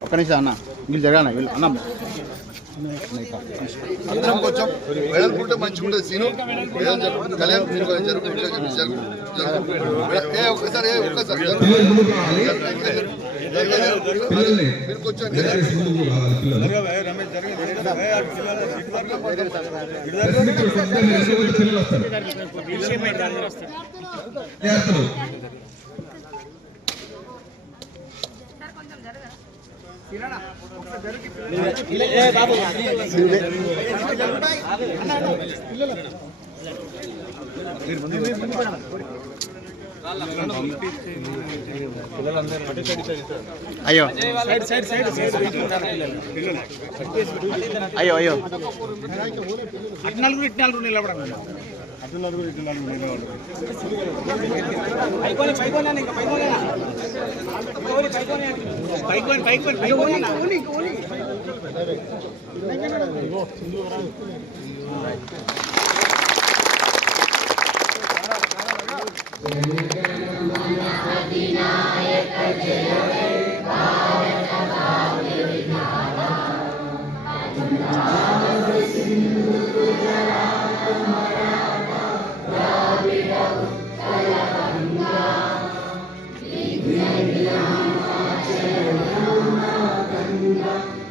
ఒక్క నిమిషం అన్న వీళ్ళు జరగాలి వీళ్ళు అన్న అందరం కొంచెం వెడల్పుంటే మంచిగా ఉంటుంది సీను కళ్యాణ్ మీరు. ఏ ఒక్కసారి ఏ ఒక్కసారి. మీరు కొంచెం అయ్యో. అయ్యో అయ్యో. నలుగురు ఇటు నలుగురు నిలబడండి పైకొని పైకొని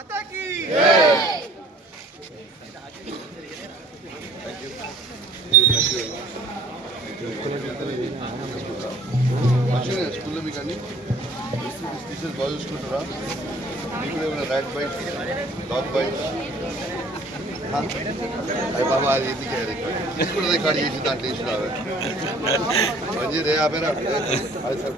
माता की మంచిగా స్కూల్లో మీకు అన్ని టీచర్స్ బాగా చూసుకుంటారా మీకు కూడా ఏమైనా ర్యాట్ బైట్ డాగ్ బైట్ అయ్యి బాబా అది ఎందుకు అది కూడా రికార్డ్ చేసి దాంట్లో వేసి రావాలి మంచి రే ఆపేరా అది సార్